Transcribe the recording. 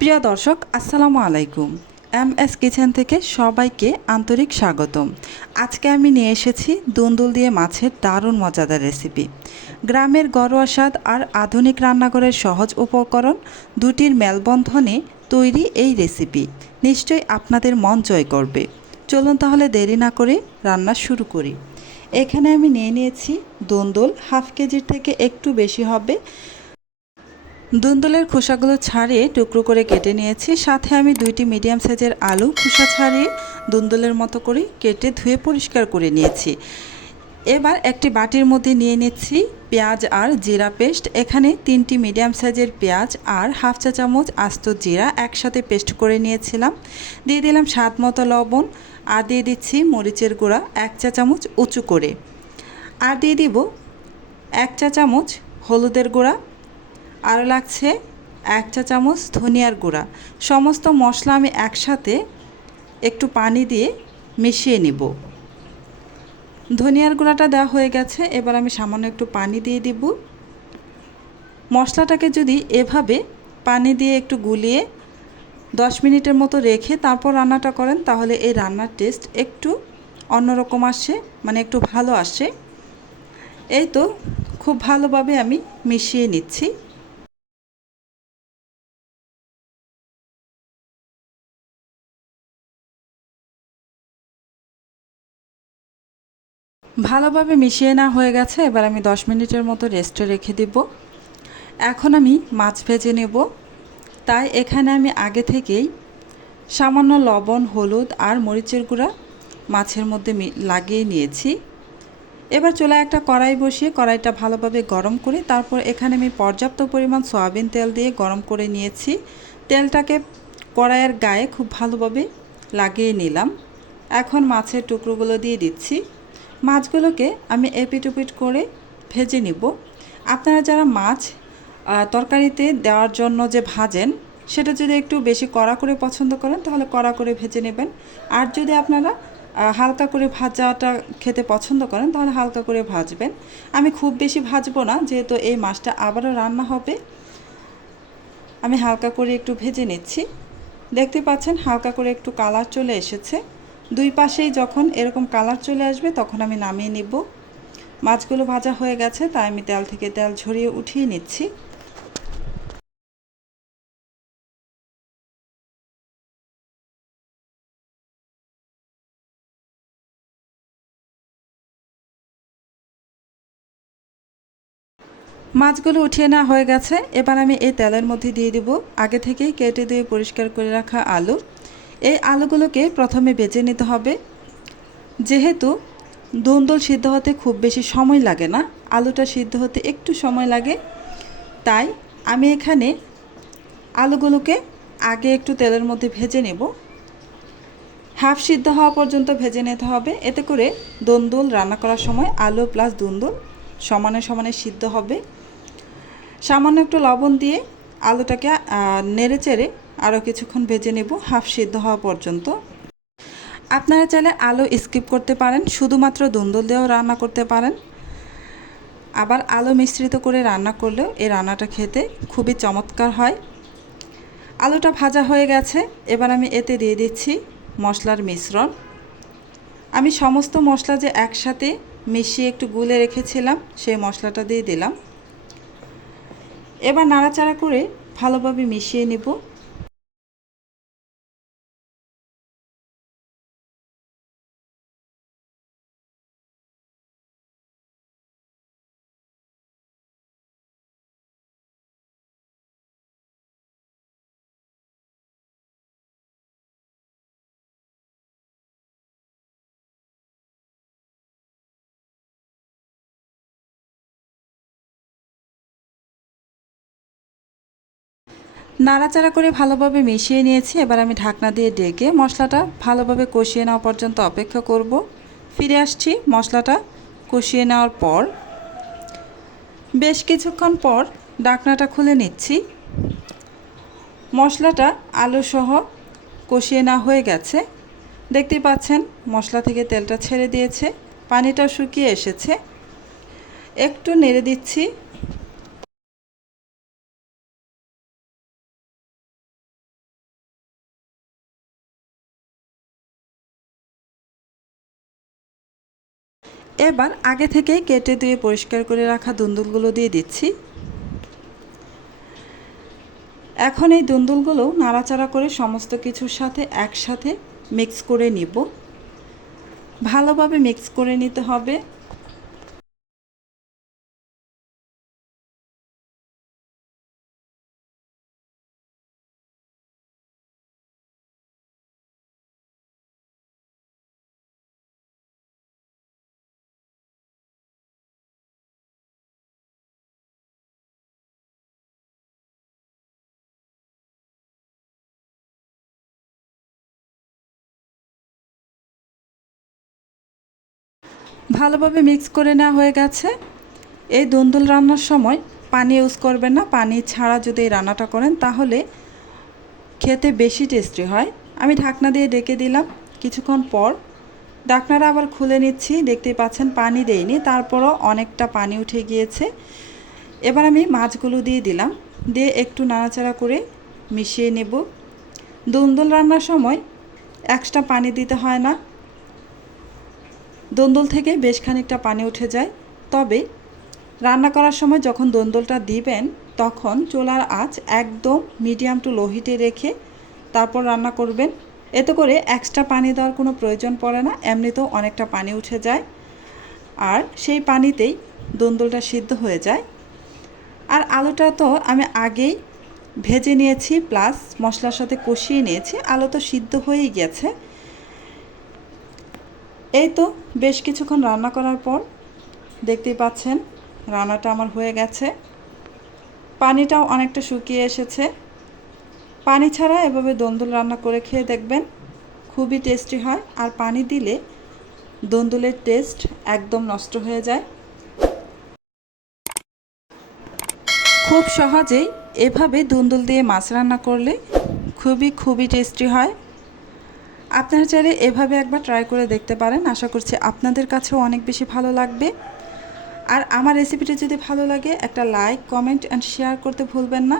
প্রিয় দর্শক, আসসালামু আলাইকুম। এম এস কিচেন থেকে সবাইকে আন্তরিক স্বাগতম। আজকে আমি নিয়ে এসেছি দুন্দুল দিয়ে মাছের দারুণ মজাদার রেসিপি। গ্রামের ঘরোয়া স্বাদ আর আধুনিক রান্নাঘরের সহজ উপকরণ দুটির মেলবন্ধনে তৈরি এই রেসিপি। নিশ্চয়ই আপনাদের মন জয় করবে। চলুন তাহলে দেরি না করে রান্না শুরু করি। এখানে আমি নিয়ে নিয়েছি দুন্দুল, হাফ কেজির থেকে একটু বেশি হবে। দুন্দুলের খোসাগুলো ছাড়িয়ে টুকরো করে কেটে নিয়েছি। সাথে আমি দুইটি মিডিয়াম সাইজের আলু খোসা ছাড়িয়ে দুন্দুলের মতো করে কেটে ধুয়ে পরিষ্কার করে নিয়েছি। এবার একটি বাটির মধ্যে নিয়ে নিচ্ছি পেঁয়াজ আর জিরা পেস্ট। এখানে তিনটি মিডিয়াম সাইজের পেঁয়াজ আর হাফ চা চামচ আস্ত জিরা একসাথে পেস্ট করে নিয়েছিলাম। দিয়ে দিলাম স্বাদ মতো লবণ আর দিয়ে দিচ্ছি মরিচের গুঁড়া এক চা চামচ উঁচু করে। আর দিয়ে দিব এক চা চামচ হলুদের গুঁড়া আরও লাগছে এক চা চামচ ধনিয়ার গুঁড়া। সমস্ত মশলা আমি একসাথে একটু পানি দিয়ে মিশিয়ে নিব। ধনিয়ার গুঁড়াটা দেওয়া হয়ে গেছে, এবার আমি সামান্য একটু পানি দিয়ে দিব। মশলাটাকে যদি এভাবে পানি দিয়ে একটু গুলিয়ে দশ মিনিটের মতো রেখে তারপর রান্নাটা করেন, তাহলে এই রান্নার টেস্ট একটু অন্যরকম আসে মানে একটু ভালো আসে। এই তো, খুব ভালোভাবে আমি মিশিয়ে নিচ্ছি। ভালোভাবে মিশিয়ে না হয়ে গেছে, এবার আমি দশ মিনিটের মতো রেস্টে রেখে দিব। এখন আমি মাছ ভেজে নেব। তাই এখানে আমি আগে থেকেই সামান্য লবণ, হলুদ আর মরিচের গুঁড়া মাছের মধ্যে লাগিয়ে নিয়েছি। এবার চলে একটা কড়াই বসিয়ে কড়াইটা ভালোভাবে গরম করে তারপর এখানে আমি পর্যাপ্ত পরিমাণ সয়াবিন তেল দিয়ে গরম করে নিয়েছি। তেলটাকে কড়াইয়ের গায়ে খুব ভালোভাবে লাগিয়ে নিলাম। এখন মাছের টুকরোগুলো দিয়ে দিচ্ছি। মাছগুলোকে আমি এপিট করে ভেজে নিব। আপনারা যারা মাছ তরকারিতে দেওয়ার জন্য যে ভাজেন, সেটা যদি একটু বেশি কড়া করে পছন্দ করেন, তাহলে কড়া করে ভেজে নেবেন। আর যদি আপনারা হালকা করে ভাজাটা খেতে পছন্দ করেন, তাহলে হালকা করে ভাজবেন। আমি খুব বেশি ভাজবো না, যেহেতু এই মাছটা আবারও রান্না হবে। আমি হালকা করে একটু ভেজে নিচ্ছি। দেখতে পাচ্ছেন হালকা করে একটু কালার চলে এসেছে। দুই পাশেই যখন এরকম কালার চলে আসবে, তখন আমি নামিয়ে নিব। মাছগুলো ভাজা হয়ে গেছে, তাই আমি তেল থেকে তেল ঝরিয়ে উঠিয়ে নিচ্ছি। মাছগুলো উঠিয়ে নেওয়া হয়ে গেছে। এবার আমি এই তেলের মধ্যে দিয়ে দিব। আগে থেকেই কেটে দিয়ে পরিষ্কার করে রাখা আলু। এই আলুগুলোকে প্রথমে বেজে নিতে হবে। যেহেতু দুন্দল সিদ্ধ হতে খুব বেশি সময় লাগে না, আলুটা সিদ্ধ হতে একটু সময় লাগে, তাই আমি এখানে আলুগুলোকে আগে একটু তেলের মধ্যে ভেজে নেব। হাফ সিদ্ধ হওয়া পর্যন্ত ভেজে নিতে হবে। এতে করে দন্দুল রান্না করার সময় আলু প্লাস দুন্দুল সমানে সমানে সিদ্ধ হবে। সামান্য একটু লবণ দিয়ে আলুটাকে নেড়ে চেড়ে আরও কিছুক্ষণ ভেজে নেব, হাফ সিদ্ধ হওয়া পর্যন্ত। আপনারা চাইলে আলু স্কিপ করতে পারেন, শুধুমাত্র দুন্দুল দিয়েও রান্না করতে পারেন। আবার আলু মিশ্রিত করে রান্না করলেও এই রান্নাটা খেতে খুবই চমৎকার হয়। আলুটা ভাজা হয়ে গেছে, এবার আমি এতে দিয়ে দিচ্ছি মশলার মিশ্রণ। আমি সমস্ত মশলা যে একসাথে মিশিয়ে একটু গুলে রেখেছিলাম, সেই মশলাটা দিয়ে দিলাম। এবার নাড়াচাড়া করে ভালোভাবে মিশিয়ে নেব। নাড়াচাড়া করে ভালোভাবে মিশিয়ে নিয়েছি। এবার আমি ঢাকনা দিয়ে ডেকে মশলাটা ভালোভাবে কষিয়ে নেওয়া পর্যন্ত অপেক্ষা করব। ফিরে আসছি মশলাটা কষিয়ে নেওয়ার পর। বেশ কিছুক্ষণ পর ডাকনাটা খুলে নিচ্ছি। মশলাটা আলুসহ কষিয়ে নেওয়া হয়ে গেছে। দেখতেই পাচ্ছেন মশলা থেকে তেলটা ছেড়ে দিয়েছে পানিটা শুকিয়ে এসেছে। একটু নেড়ে দিচ্ছি এবার আগে থেকে কেটে ধুয়ে পরিষ্কার করে রাখা দুন্দুলগুলো দিয়ে দিচ্ছি। এখন এই দুন্দুলগুলো নাড়াচাড়া করে সমস্ত কিছুর সাথে একসাথে মিক্স করে নিব। ভালোভাবে মিক্স করে নিতে হবে। ভালোভাবে মিক্স করে নেওয়া হয়ে গেছে। এই দুন্দুল রান্নার সময় পানি ইউজ করবেন না, পানি ছাড়া যদি এই রান্নাটা করেন তাহলে খেতে বেশি টেস্টি হয়। আমি ঢাকনা দিয়ে ডেকে দিলাম, কিছুক্ষণ পর ঢাকনাটা আবার খুলে নিচ্ছি, দেখতেই পাচ্ছেন পানি দেয়নি, তারপরও অনেকটা পানি উঠে গিয়েছে। এবার আমি মাছগুলো দিয়ে দিলাম, দিয়ে একটু নাড়াচাড়া করে মিশিয়ে নেব। দুন্দুল রান্নার সময় এক্সট্রা পানি দিতে হয় না দন্দুল থেকে বেশ খানিকটা পানি উঠে যায়। তবে রান্না করার সময় যখন দন্দুলটা দিবেন, তখন চোলার আঁচ একদম মিডিয়াম টু লো হিটে রেখে তারপর রান্না করবেন। এতে করে এক্সট্রা পানি দেওয়ার কোনো প্রয়োজন পড়ে না, এমনিতেও অনেকটা পানি উঠে যায়। আর সেই পানিতেই দন্দুলটা সিদ্ধ হয়ে যায়। আর আলুটা তো আমি আগেই ভেজে নিয়েছি, প্লাস মশলার সাথে কষিয়ে নিয়েছি। আলু তো সিদ্ধ হয়েই গেছে। এই তো, বেশ কিছুক্ষণ রান্না করার পর দেখতেই পাচ্ছেন রান্নাটা আমার হয়ে গেছে। পানিটাও অনেকটা শুকিয়ে এসেছে। পানি ছাড়া এভাবে দন্দুল রান্না করে খেয়ে দেখবেন খুবই টেস্টি হয় আর পানি দিলে দন্দুলের টেস্ট একদম নষ্ট হয়ে যায়। খুব সহজেই এভাবে দুন্দুল দিয়ে মাছ রান্না করলে খুবই খুবই টেস্টি হয়। আপনারা চাইলে এভাবে একবার ট্রাই করে দেখতে পারেন। আশা করছি আপনাদের কাছেও অনেক বেশি ভালো লাগবে। আর আমার রেসিপিটি যদি ভালো লাগে, একটা লাইক কমেন্ট অ্যান্ড শেয়ার করতে ভুলবেন না।